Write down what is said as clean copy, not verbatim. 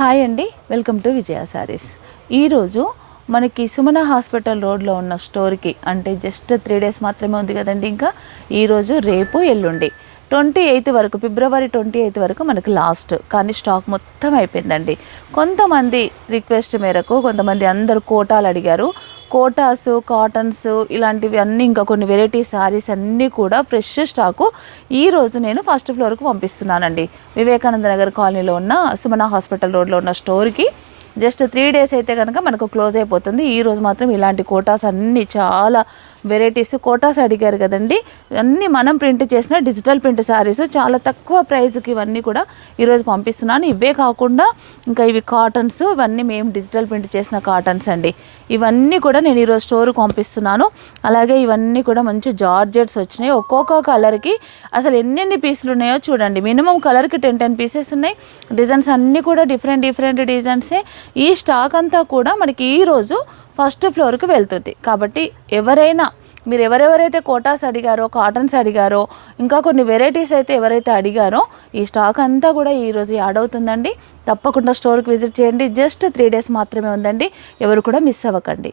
Hi అండి, welcome to విజయ సారీస్. ఈరోజు మనకి సుమన హాస్పిటల్ రోడ్లో ఉన్న స్టోర్కి అంటే జస్ట్ 3 డేస్ మాత్రమే ఉంది కదండి. ఇంకా ఈరోజు రేపు ఎల్లుండి 28 వరకు, ఫిబ్రవరి 28 వరకు మనకి లాస్ట్. కానీ స్టాక్ మొత్తం అయిపోయిందండి. కొంతమంది రిక్వెస్ట్ మేరకు కొంతమంది అందరూ కోటాలు అడిగారు. కోటాసు, కాటన్స్ ఇలాంటివి అన్నీ, ఇంకా కొన్ని వెరైటీ శారీస్ అన్నీ కూడా ఫ్రెష్ స్టాకు ఈరోజు నేను ఫస్ట్ ఫ్లోర్కు పంపిస్తున్నానండి. వివేకానంద నగర్ కాలనీలో ఉన్న సుమన హాస్పిటల్ రోడ్లో ఉన్న స్టోర్కి జస్ట్ 3 డేస్ అయితే కనుక మనకు క్లోజ్ అయిపోతుంది. ఈరోజు మాత్రం ఇలాంటి కోటాస్ అన్నీ, చాలా వెరైటీస్ కోటాస్ అడిగారు కదండి. అన్నీ మనం ప్రింట్ చేసిన డిజిటల్ ప్రింట్ శారీస్ చాలా తక్కువ ప్రైస్కి ఇవన్నీ కూడా ఈరోజు పంపిస్తున్నాను. ఇవే కాకుండా ఇంకా ఇవి కాటన్స్, ఇవన్నీ మేము డిజిటల్ ప్రింట్ చేసిన కాటన్స్ అండి. ఇవన్నీ కూడా నేను ఈరోజు స్టోర్కి పంపిస్తున్నాను. అలాగే ఇవన్నీ కూడా మంచి జార్జెట్స్ వచ్చినాయి. ఒక్కొక్క కలర్కి అసలు ఎన్నెన్ని పీసులు ఉన్నాయో చూడండి. మినిమం కలర్కి 10 పీసెస్ ఉన్నాయి. డిజైన్స్ అన్నీ కూడా డిఫరెంట్ డిజైన్సే. ఈ స్టాక్ అంతా కూడా మనకి ఈరోజు ఫస్ట్ ఫ్లోర్కి వెళ్తుంది. కాబట్టి మీరు ఎవరెవరైతే కోటాస్ అడిగారో, కాటన్స్ అడిగారో, ఇంకా కొన్ని వెరైటీస్ అయితే ఎవరైతే అడిగారో, ఈ స్టాక్ అంతా కూడా ఈరోజు యాడ్ అవుతుందండి. తప్పకుండా స్టోర్కి విజిట్ చేయండి. జస్ట్ 3 డేస్ మాత్రమే ఉందండి. ఎవరు కూడా మిస్ అవ్వకండి.